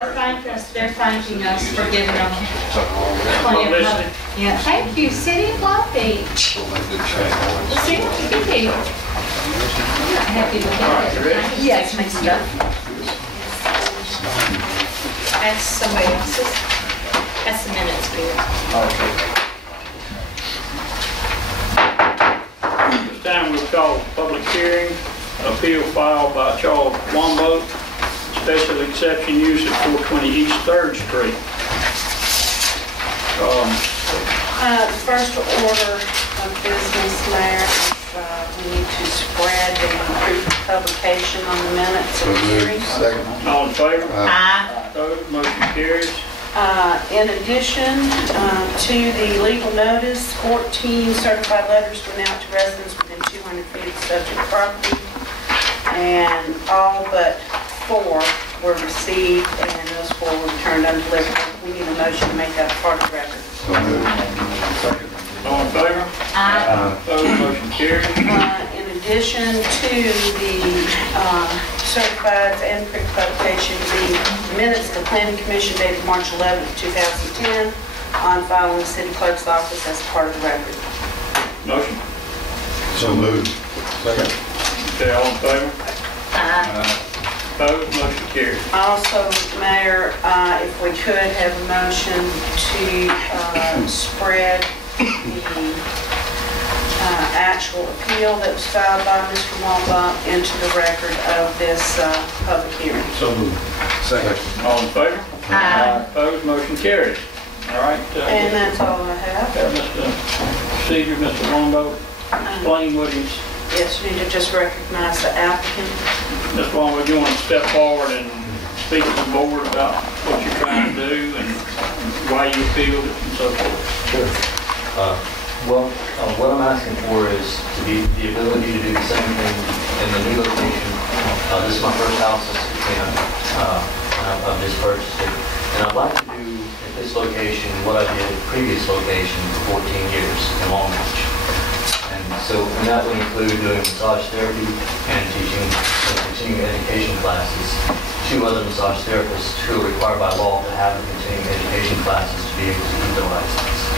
They're thanking us for giving them plenty of money. Yeah, thank you, City of Long Beach. Let's see what you can do. I'm not happy with that. Yes, my stuff. That's somebody else's. That's the minutes here. This time we'll call public hearing, appeal filed by Charles Wombo, special exception use at 420 East 3rd Street. The first order of business, Mayor, is we need to spread the proof of publication on the minutes of the hearing. Second. All in favor? Aye. Opposed? Motion carries. In addition to the legal notice, 14 certified letters went out to residents within 200 feet of the subject property, and all but 4 were received, and those 4 were returned undeliverable. We need a motion to make that a part of the record. So moved. Second. All in favor? Aye. Opposed? Motion carries. In addition to the certified and print publication, the minutes of the Planning Commission dated March 11th, 2010, on file in the City Clerk's office as part of the record. Motion. So moved. Second. Okay, all in favor? Aye. Opposed? Motion carries. Also, Mayor, if we could have a motion to spread the actual appeal that was filed by Mr. Wombo into the record of this public hearing. So moved. Second. All in favor? Aye. Opposed? Motion carries. All right. And that's all I have. Mr. Procedure, Mr. Wombo, explain what he's... Yes, you need to just recognize the applicant. Mr. Wombo, you want to step forward and speak to the board about what you're trying to do and why you appealed it and so forth? Sure. What I'm asking for is to be the ability to do the same thing in the new location. This is my first house since I've just purchased it. And I'd like to do at this location what I did at the previous location for 14 years in Long Beach. And so, and that would include doing massage therapy and teaching continuing education classes to other massage therapists who are required by law to have the continuing education classes to be able to keep their license.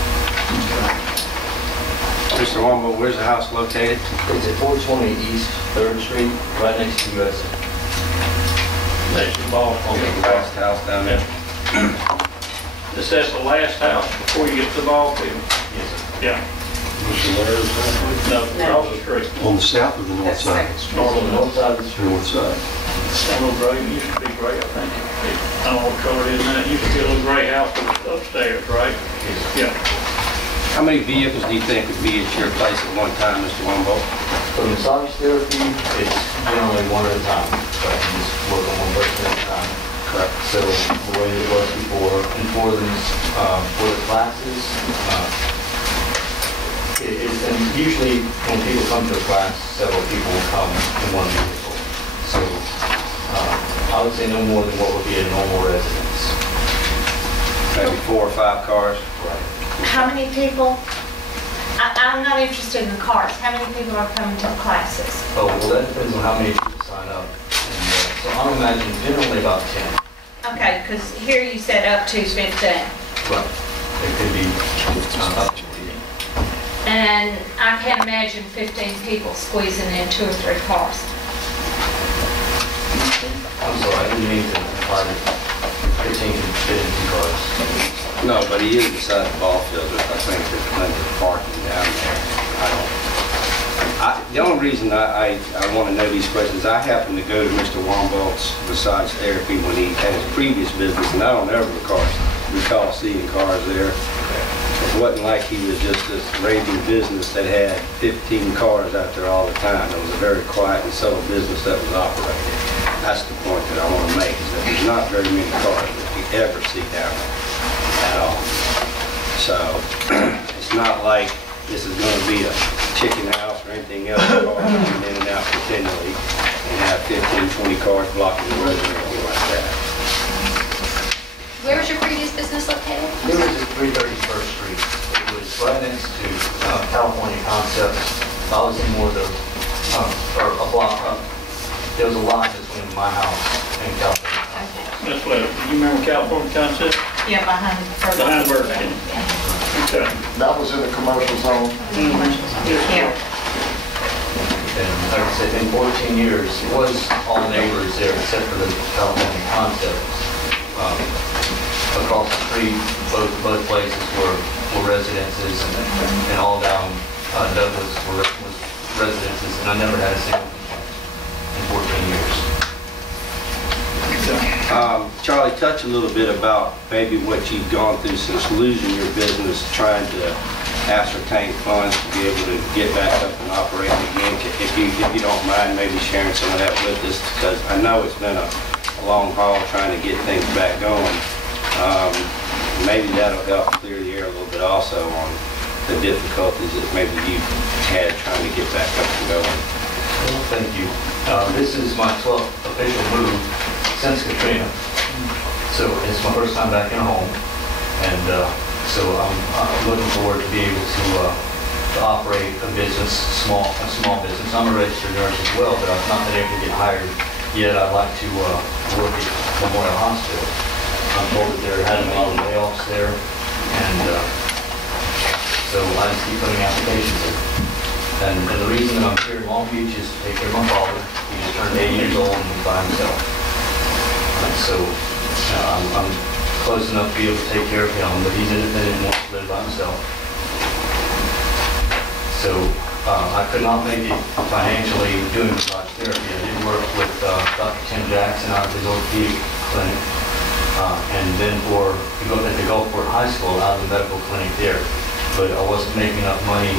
Mr. Wombo, where's the house located? It's at 420 East 3rd Street, right next to USA. Next to the ball. The last house down there. Is that the last house before you get to the ball field? Yes, sir. Yeah. No, across the street. On the south or the north That's side? North on the north side of the street. North side. That little gray, it used to be gray, I think. I don't know what color it is now. It used to be a little gray house upstairs, right? Yes. Yeah. How many vehicles do you think would be at your place at one time, Mr. Wombo? For massage therapy, it's generally one at a time. So I can just work on one person at a time. Correct. So the way it was before, and for the classes, and usually when people come to a class, several people will come in one vehicle. So I would say no more than what would be a normal residence. Maybe 4 or 5 cars? Right. How many people? I'm not interested in the cars. How many people are coming to the classes? Oh, well, that depends on how many people sign up. And, so I'm imagining generally about 10. Okay, because here you said up to 15. Right. It could be up to 15. And I can't imagine 15 people squeezing in 2 or 3 cars. I'm sorry, I didn't mean to imply that 15 can fit in 2 cars. No, but he is beside the ball field. I think there's plenty of parking down there. The only reason I want to know these questions, I happened to go to Mr. Wombo's massage therapy when he had his previous business, and I don't ever recall seeing cars there. It wasn't like he was just this raging business that had 15 cars out there all the time. It was a very quiet and subtle business that was operated. That's the point that I want to make, is that there's not very many cars that you ever see down there at all. So it's not like this is going to be a chicken house or anything else. Cars coming in and out continually and have 15, 20 cars blocking the road or anything like that. Where was your previous business located? It was at 331st Street. It was right next to California Concepts. I was in more of the, or a block up. There was a lot between my house and California Concepts. Okay. Ms. Letter, do you remember California Concept? Yeah, behind. Behind Burger King. Yeah. Okay. That was in the commercial zone. Yeah. And like I said, in 14 years, it was all neighbors there except for the California Concept. Across the street, both places were residences, and all down Douglas was residences, and I never had a single complaint in 14 years. Charlie, touch a little bit about maybe what you've gone through since losing your business, trying to ascertain funds to be able to get back up and operating again. If you don't mind, maybe sharing some of that with us, because I know it's been a long haul trying to get things back going. Maybe that'll help clear the air a little bit also on the difficulties that maybe you've had trying to get back up and going. Well, thank you. This is my 12th official move since Katrina. So it's my first time back in a home, and so I'm looking forward to be able to operate a business, a small business. I'm a registered nurse as well, but I've not been able to get hired yet. I'd like to work at Memorial Hospital. I'm told that there had been a lot of layoffs there, and so I just keep putting applications in. And the reason that I'm here in Long Beach is to take care of my father. He just turned 80 years old and he's by himself. And so I'm close enough to be able to take care of him, but he's independent and wants to live by himself. So I could not make it financially doing massage therapy. I did work with Dr. Tim Jackson out of his orthopedic clinic, and then at the Gulfport High School out of the medical clinic there. But I wasn't making enough money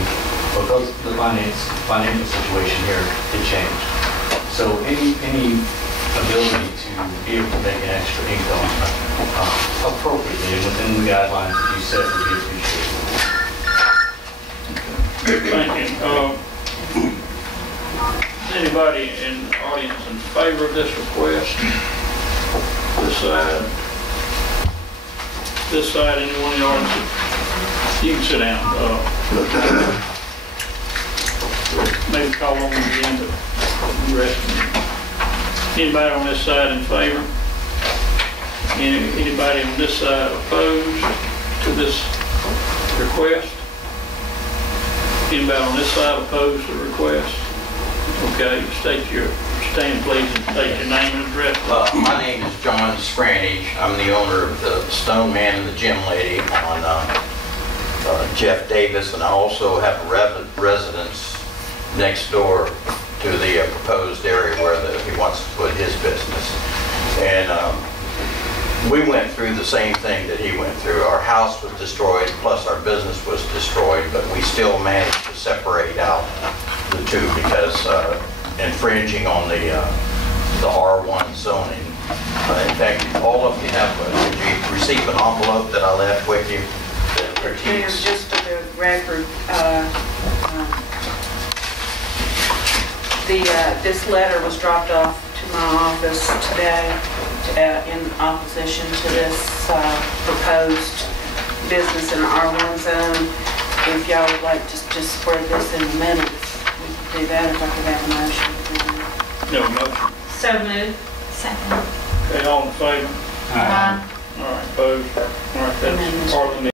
because the financial situation here had changed. So any ability to be able to make an extra income appropriately and within the guidelines that you set would be appreciated. Thank you. Is anybody in the audience in favor of this request? This side, anyone in the audience? You can sit down. Maybe call on them again, but the rest. Anybody on this side in favor? Anybody on this side opposed to this request? Anybody on this side opposed to the request? Okay, stand please and state your name and address. My name is John Scranage. I'm the owner of the Stone Man and the Gym Lady on Jeff Davis, and I also have a residence next door to the proposed area where he wants to put his business. And we went through the same thing that he went through. Our house was destroyed, plus our business was destroyed, but we still managed to separate out the two because infringing on the R1 zoning. In fact, all of you have, did you receive an envelope that I left with you? There's just for the record, this letter was dropped off to my office today in opposition to this proposed business in the R1 zone. If y'all would like to just spread this in the minutes, we could do that if I could have a motion. No motion. So moved. Second. Okay, all in favor? Aye. All right, opposed? All right, that's part of the